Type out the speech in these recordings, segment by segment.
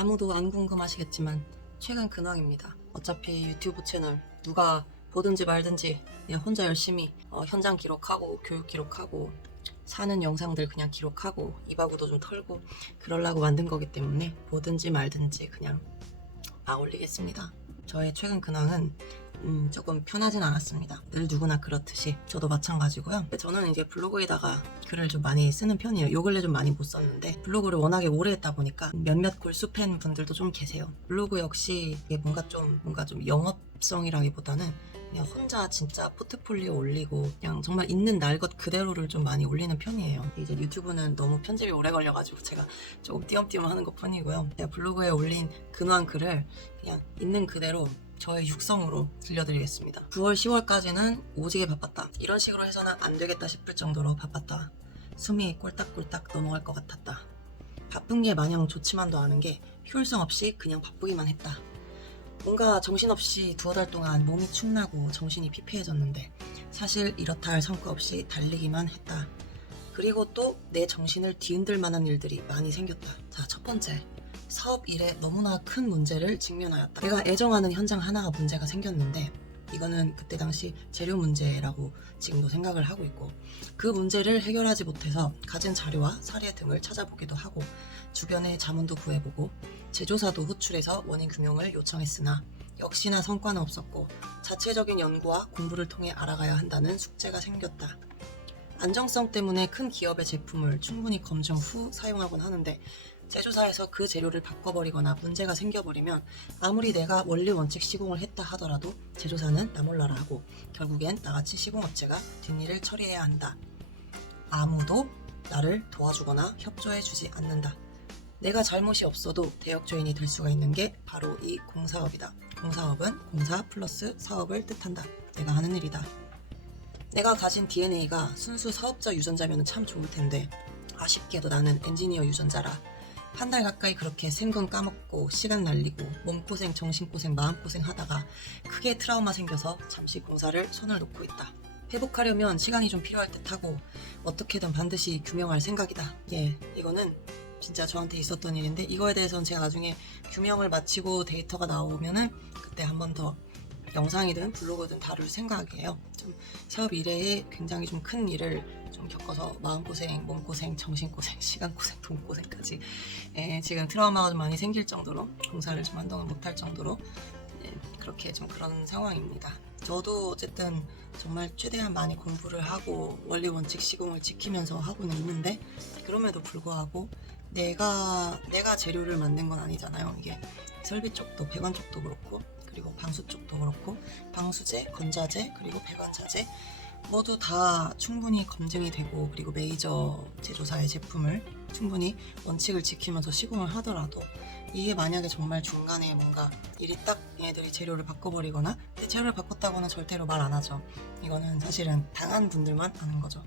아무도 안 궁금하시겠지만 최근 근황입니다. 어차피 유튜브 채널 누가 보든지 말든지 그냥 혼자 열심히 현장 기록하고 교육 기록하고 사는 영상들 그냥 기록하고 이바구도 좀 털고 그러려고 만든 거기 때문에 보든지 말든지 그냥 올리겠습니다. 저의 최근 근황은 조금 편하진 않았습니다. 늘 누구나 그렇듯이 저도 마찬가지고요. 저는 이제 블로그에다가 글을 좀 많이 쓰는 편이에요. 요 근래 좀 많이 못 썼는데 블로그를 워낙에 오래 했다 보니까 몇몇 골수 팬 분들도 좀 계세요. 블로그 역시 이게 뭔가 좀 영업성이라기보다는 그냥 혼자 진짜 포트폴리오 올리고 그냥 정말 있는 날 것 그대로를 좀 많이 올리는 편이에요. 이제 유튜브는 너무 편집이 오래 걸려가지고 제가 조금 띄엄띄엄 하는 것 뿐이고요. 제가 블로그에 올린 근황 글을 그냥 있는 그대로 저의 육성으로 들려드리겠습니다. 9월, 10월까지는 오지게 바빴다. 이런 식으로 해서는 안 되겠다 싶을 정도로 바빴다. 숨이 꼴딱꼴딱 넘어갈 것 같았다. 바쁜 게 마냥 좋지만도 않은 게 효율성 없이 그냥 바쁘기만 했다. 뭔가 정신없이 두어 달 동안 몸이 축나고 정신이 피폐해졌는데 사실 이렇다 할 성과 없이 달리기만 했다. 그리고 또 내 정신을 뒤흔들 만한 일들이 많이 생겼다. 자, 첫 번째. 사업 일에 너무나 큰 문제를 직면하였다. 내가 애정하는 현장 하나가 문제가 생겼는데 이거는 그때 당시 재료 문제라고 지금도 생각을 하고 있고 그 문제를 해결하지 못해서 가진 자료와 사례 등을 찾아보기도 하고 주변에 자문도 구해보고 제조사도 호출해서 원인 규명을 요청했으나 역시나 성과는 없었고 자체적인 연구와 공부를 통해 알아가야 한다는 숙제가 생겼다. 안정성 때문에 큰 기업의 제품을 충분히 검증 후 사용하곤 하는데 제조사에서 그 재료를 바꿔버리거나 문제가 생겨버리면 아무리 내가 원리 원칙 시공을 했다 하더라도 제조사는 나 몰라라 하고 결국엔 나같이 시공업체가 뒷일을 처리해야 한다. 아무도 나를 도와주거나 협조해주지 않는다. 내가 잘못이 없어도 대역죄인이 될 수가 있는 게 바로 이 공사업이다. 공사업은 공사 플러스 사업을 뜻한다. 내가 하는 일이다. 내가 가진 DNA가 순수 사업자 유전자면 참 좋을 텐데 아쉽게도 나는 엔지니어 유전자라 한 달 가까이 그렇게 생근 까먹고 시간 날리고 몸고생 정신고생 마음고생 하다가 크게 트라우마 생겨서 잠시 공사를 손을 놓고 있다. 회복하려면 시간이 좀 필요할 듯하고 어떻게든 반드시 규명할 생각이다. 이거는 진짜 저한테 있었던 일인데 이거에 대해서는 제가 나중에 규명을 마치고 데이터가 나오면은 그때 한 번 더 영상이든 블로그든 다룰 생각이에요. 좀 사업 이래에 굉장히 좀 큰 일을 좀 겪어서 마음고생, 몸고생, 정신고생, 시간고생, 돈고생까지 지금 트라우마가 좀 많이 생길 정도로 공사를 좀 한동안 못할 정도로 그렇게 좀 그런 상황입니다. 저도 어쨌든 정말 최대한 많이 공부를 하고 원리 원칙 시공을 지키면서 하고는 있는데 그럼에도 불구하고 내가 재료를 만든 건 아니잖아요. 이게 설비 쪽도 배관 쪽도 그렇고 그리고 방수 쪽도 그렇고 방수제, 건자재, 그리고 배관자재 모두 다 충분히 검증이 되고 그리고 메이저 제조사의 제품을 충분히 원칙을 지키면서 시공을 하더라도 이게 만약에 정말 중간에 뭔가 일이 딱 얘네들이 재료를 바꿔버리거나 재료를 바꿨다고는 절대로 말 안 하죠. 이거는 사실은 당한 분들만 아는 거죠.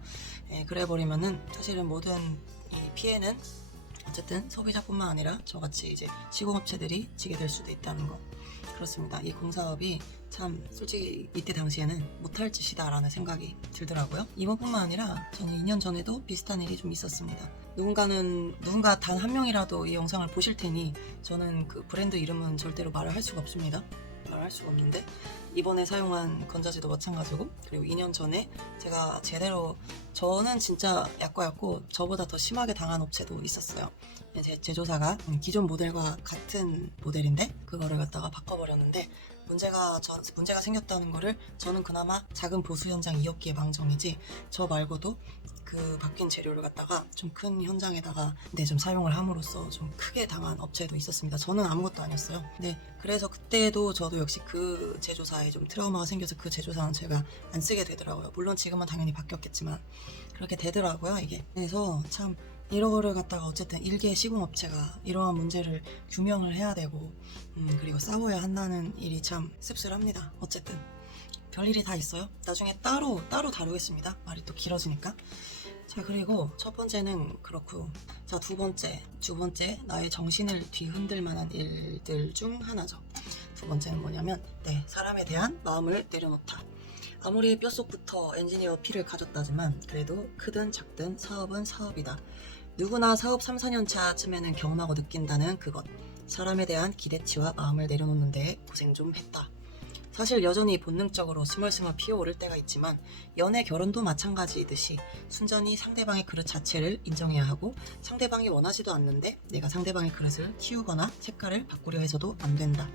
그래버리면은 사실은 모든 이 피해는 어쨌든 소비자뿐만 아니라 저같이 이제 시공업체들이 지게 될 수도 있다는 거. 그렇습니다. 이 공사업이 참 솔직히 이때 당시에는 못할 짓이다라는 생각이 들더라고요. 이번뿐만 아니라 저는 2년 전에도 비슷한 일이 좀 있었습니다. 누군가 단 한 명이라도 이 영상을 보실 테니 저는 그 브랜드 이름은 절대로 말을 할 수가 없습니다. 말을 할 수가 없는데 이번에 사용한 건자재도 마찬가지고 그리고 2년 전에 제가 저는 진짜 약과였고 저보다 더 심하게 당한 업체도 있었어요. 제 제조사가 기존 모델과 같은 모델인데 그거를 갖다가 바꿔버렸는데 문제가 생겼다는 거를 저는 그나마 작은 보수 현장이었기에 망정이지 저 말고도 그 바뀐 재료를 갖다가 좀 큰 현장에다가 좀 사용을 함으로써 좀 크게 당한 업체도 있었습니다. 저는 아무것도 아니었어요. 그래서 그때도 저도 역시 그 제조사에 좀 트라우마가 생겨서 그 제조사는 제가 안 쓰게 되더라고요. 물론 지금은 당연히 바뀌었겠지만 그렇게 되더라고요 이게. 그래서 참 이거를 갖다가 어쨌든 일개 시공업체가 이러한 문제를 규명을 해야 되고 그리고 싸워야 한다는 일이 참 씁쓸합니다. 어쨌든 별일이 다 있어요. 나중에 따로 다루겠습니다. 말이 또 길어지니까. 자, 그리고 첫 번째는 그렇고 자, 두 번째 나의 정신을 뒤흔들 만한 일들 중 하나죠. 두 번째는 뭐냐면 사람에 대한 마음을 내려놓다. 아무리 뼛속부터 엔지니어 피를 가졌다지만 그래도 크든 작든 사업은 사업이다. 누구나 사업 3, 4년 차쯤에는 경험하고 느낀다는 그것. 사람에 대한 기대치와 마음을 내려놓는 데 고생 좀 했다. 사실 여전히 본능적으로 스멀스멀 피어오를 때가 있지만 연애 결혼도 마찬가지이듯이 순전히 상대방의 그릇 자체를 인정해야 하고 상대방이 원하지도 않는데 내가 상대방의 그릇을 키우거나 색깔을 바꾸려 해서도 안 된다.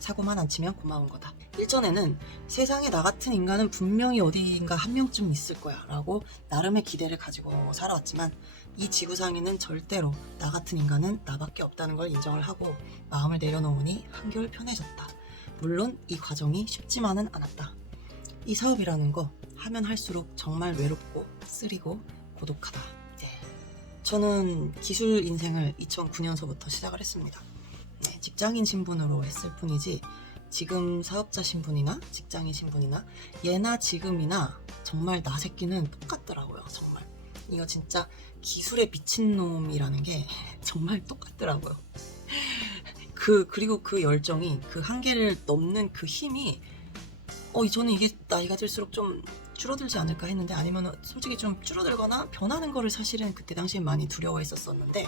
사고만 안 치면 고마운 거다. 일전에는 세상에 나 같은 인간은 분명히 어디인가 한 명쯤 있을 거야 라고 나름의 기대를 가지고 살아왔지만 이 지구상에는 절대로 나 같은 인간은 나밖에 없다는 걸 인정을 하고 마음을 내려놓으니 한결 편해졌다. 물론 이 과정이 쉽지만은 않았다. 이 사업이라는 거 하면 할수록 정말 외롭고 쓰리고 고독하다. 네. 저는 기술 인생을 2009년서부터 시작을 했습니다. 네, 직장인 신분으로 했을 뿐이지 지금 사업자 신분이나 직장인 신분이나 예나 지금이나 정말 나 새끼는 똑같더라고요. 정말 이거 진짜 기술에 미친놈이라는 게 정말 똑같더라고요. 그리고 그 열정이 그 한계를 넘는 그 힘이 저는 이게 나이가 들수록 좀 줄어들지 않을까 했는데 아니면 솔직히 좀 줄어들거나 변하는 거를 사실은 그때 당시에 많이 두려워했었었는데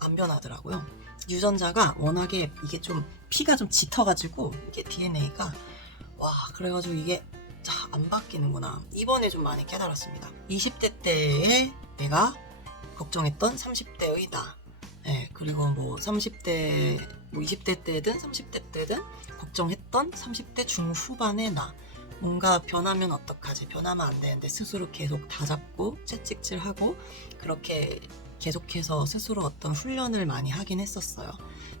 안 변하더라고요. 유전자가 워낙에 이게 좀 피가 좀 짙어가지고 이게 DNA가 그래가지고 이게 안 바뀌는구나. 이번에 좀 많이 깨달았습니다. 20대 때에 내가 걱정했던 30대의 나. 네, 그리고 30대, 20대 때든 30대 때든 걱정했던 30대 중후반의 나. 뭔가 변하면 어떡하지? 변하면 안 되는데 스스로 계속 다잡고 채찍질하고 그렇게 계속해서 스스로 어떤 훈련을 많이 하긴 했었어요.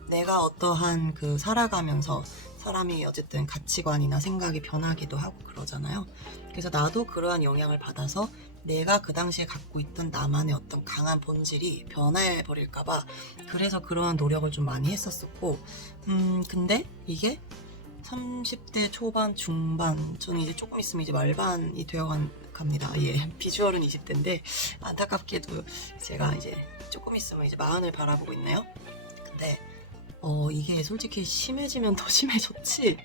내가 어떠한 살아가면서 사람이 어쨌든 가치관이나 생각이 변하기도 하고 그러잖아요. 그래서 나도 그러한 영향을 받아서 내가 그 당시에 갖고 있던 나만의 어떤 강한 본질이 변해버릴까봐 그래서 그러한 노력을 좀 많이 했었었고 근데 이게 30대 초반, 중반 저는 이제 조금 있으면 이제 말반이 되어갑니다. 예, 비주얼은 20대인데 안타깝게도 제가 이제 조금 있으면 이제 40을 바라보고 있네요. 근데 이게 솔직히 심해지면 더 심해졌지.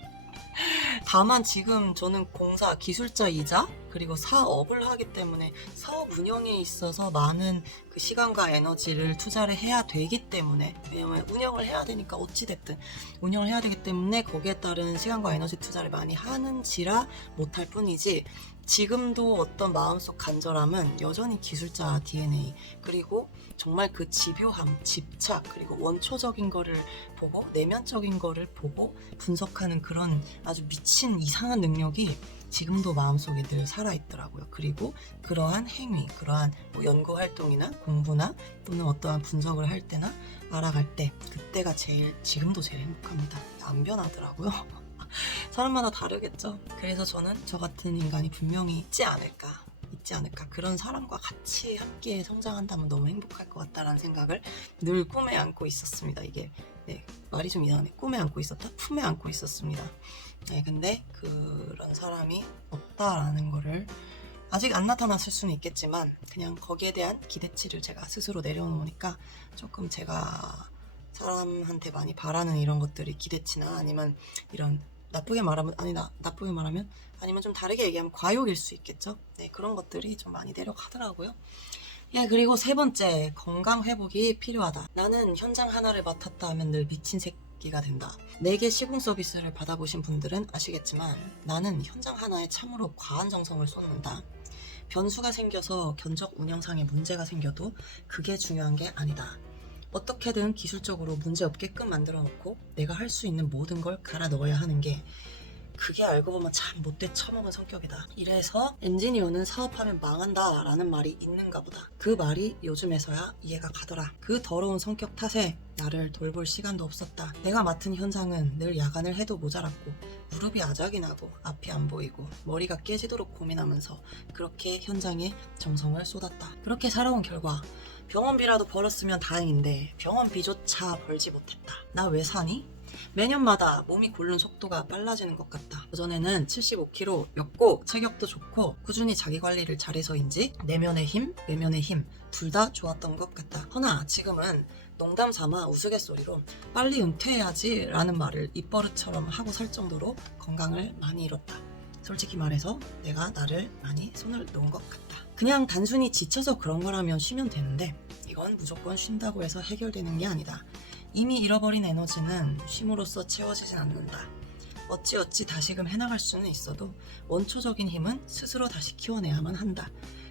다만 지금 저는 공사 기술자이자 그리고 사업을 하기 때문에 사업 운영에 있어서 많은 그 시간과 에너지를 투자를 해야 되기 때문에 왜냐면 운영을 해야 되니까 어찌됐든 운영을 해야 되기 때문에 거기에 따른 시간과 에너지 투자를 많이 하는지라 못할 뿐이지 지금도 어떤 마음속 간절함은 여전히 기술자 DNA 그리고 정말 그 집요함, 집착 그리고 원초적인 거를 보고 내면적인 거를 보고 분석하는 그런 아주 미친 이상한 능력이 지금도 마음속에 늘 살아있더라고요. 그리고 그러한 행위, 그러한 연구활동이나 공부나 또는 어떠한 분석을 할 때나 알아갈 때 그때가 지금도 제일 행복합니다. 안 변하더라고요. 사람마다 다르겠죠. 그래서 저는 저 같은 인간이 분명히 있지 않을까 그런 사람과 같이 함께 성장한다면 너무 행복할 것 같다라는 생각을 늘 꿈에 안고 있었습니다. 이게 말이 좀 이상하네. 꿈에 안고 있었다? 품에 안고 있었습니다. 근데 그런 사람이 없다라는 거를 아직 안 나타났을 수는 있겠지만 그냥 거기에 대한 기대치를 제가 스스로 내려놓으니까 조금 제가 사람한테 많이 바라는 이런 것들이 기대치나 아니면 이런 나쁘게 말하면 아니면 좀 다르게 얘기하면 과욕일 수 있겠죠. 그런 것들이 좀 많이 내려가더라고요. 그리고 세 번째, 건강 회복이 필요하다. 나는 현장 하나를 맡았다 하면 늘 미친 새끼가 된다. 내게 시공 서비스를 받아보신 분들은 아시겠지만 나는 현장 하나에 참으로 과한 정성을 쏟는다. 변수가 생겨서 견적 운영상에 문제가 생겨도 그게 중요한 게 아니다. 어떻게든 기술적으로 문제 없게끔 만들어 놓고 내가 할 수 있는 모든 걸 갈아 넣어야 하는 게 그게 알고 보면 참 못돼 처먹은 성격이다. 이래서 엔지니어는 사업하면 망한다 라는 말이 있는가 보다. 그 말이 요즘에서야 이해가 가더라. 그 더러운 성격 탓에 나를 돌볼 시간도 없었다. 내가 맡은 현장은 늘 야간을 해도 모자랐고 무릎이 아작이 나고 앞이 안 보이고 머리가 깨지도록 고민하면서 그렇게 현장에 정성을 쏟았다. 그렇게 살아온 결과 병원비라도 벌었으면 다행인데 병원비조차 벌지 못했다. 나 왜 사니? 매년마다 몸이 고르는 속도가 빨라지는 것 같다. 그전에는 75kg였고 체격도 좋고 꾸준히 자기 관리를 잘해서인지 내면의 힘, 외면의 힘 둘 다 좋았던 것 같다. 허나 지금은 농담 삼아 우스갯소리로 빨리 은퇴해야지 라는 말을 입버릇처럼 하고 살 정도로 건강을 많이 잃었다. 솔직히 말해서 내가 나를 많이 손을 놓은 것 같다. 그냥 단순히 지쳐서 그런 거라면 쉬면 되는데 이건 무조건 쉰다고 해서 해결되는 게 아니다. 이미 잃어버린 에너지는 쉼으로써 채워지진 않는다. 어찌어찌 다시금 해나갈 수는 있어도 원초적인 힘은 스스로 다시 키워내야만 한다.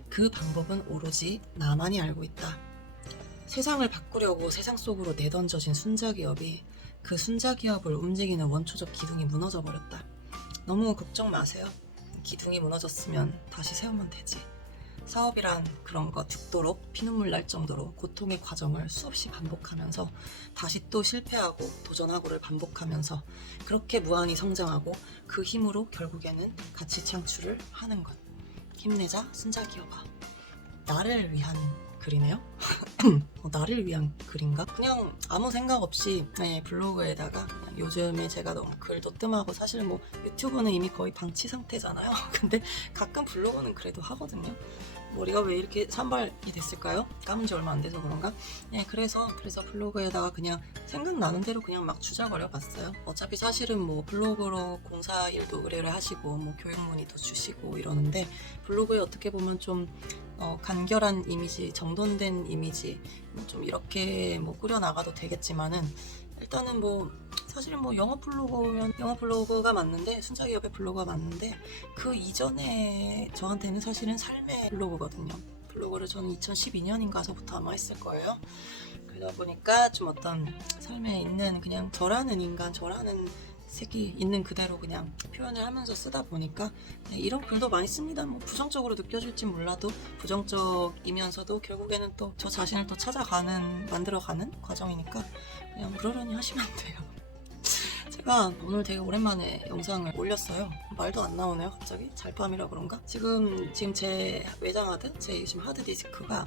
그 방법은 오로지 나만이 알고 있다. 세상을 바꾸려고 세상 속으로 내던져진 순자기업이 그 순자기업을 움직이는 원초적 기둥이 무너져 버렸다. 너무 걱정 마세요. 기둥이 무너졌으면 다시 세우면 되지. 사업이란 그런 거 죽도록 피눈물 날 정도로 고통의 과정을 수없이 반복하면서 다시 또 실패하고 도전하고를 반복하면서 그렇게 무한히 성장하고 그 힘으로 결국에는 가치 창출을 하는 것. 힘내자 순자기업아. 나를 위한 글이네요. 나를 위한 글인가? 그냥 아무 생각 없이 블로그에다가 요즘에 제가 너무 글도 뜸하고 사실 뭐 유튜브는 이미 거의 방치 상태잖아요. 근데 가끔 블로그는 그래도 하거든요. 머리가 왜 이렇게 산발이 됐을까요? 감은 지 얼마 안 돼서 그런가? 그래서 블로그에다가 그냥 생각나는 대로 그냥 막 주작거려 봤어요. 어차피 사실은 뭐 블로그로 공사 일도 의뢰를 하시고 뭐 교육 문의도 주시고 이러는데 블로그에 어떻게 보면 좀 간결한 이미지, 정돈된 이미지 좀 이렇게 뭐 꾸려나가도 되겠지만은 일단은 뭐 사실은 뭐 영어 블로그면 영어 블로그가 맞는데 순자기업의 블로그가 맞는데 그 이전에 저한테는 사실은 삶의 블로그거든요. 블로그를 저는 2012년인가서부터 아마 했을 거예요. 그러다 보니까 좀 어떤 삶에 있는 그냥 저라는 인간, 저라는 색이 있는 그대로 그냥 표현을 하면서 쓰다 보니까 이런 글도 많이 씁니다. 뭐 부정적으로 느껴질지 몰라도 부정적이면서도 결국에는 또 저 자신을 또 만들어가는 과정이니까 그냥 그러려니 하시면 돼요. 제가 오늘 되게 오랜만에 영상을 올렸어요. 말도 안 나오네요, 갑자기. 잘밤이라 그런가? 지금 제 외장하드, 제 지금 하드디스크가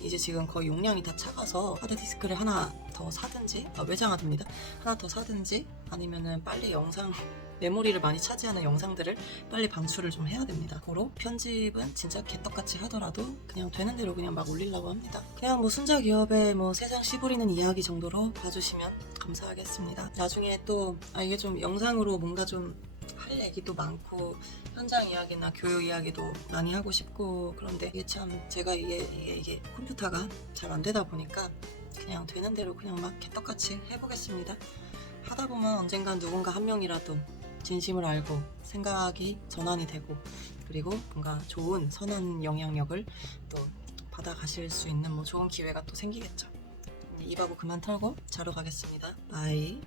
이제 지금 거의 용량이 다 차가서 하드디스크를 하나 더 사든지, 외장하드입니다. 하나 더 사든지 아니면은 빨리 영상 메모리를 많이 차지하는 영상들을 빨리 방출을 좀 해야 됩니다. 고로 편집은 진짜 개떡같이 하더라도 그냥 되는 대로 그냥 막 올리려고 합니다. 그냥 뭐 순자기업의 뭐 세상 씨부리는 이야기 정도로 봐주시면 감사하겠습니다. 나중에 또 이게 좀 영상으로 뭔가 좀 할 얘기도 많고 현장 이야기나 교육 이야기도 많이 하고 싶고 그런데 이게 참 제가 이게 컴퓨터가 잘 안 되다 보니까 그냥 되는 대로 그냥 막 개떡같이 해보겠습니다. 하다 보면 언젠간 누군가 한 명이라도 진심을 알고 생각이 전환이 되고 그리고 뭔가 좋은 선한 영향력을 또 받아가실 수 있는 뭐 좋은 기회가 또 생기겠죠. 입하고 그만 털고 자러 가겠습니다. 바이.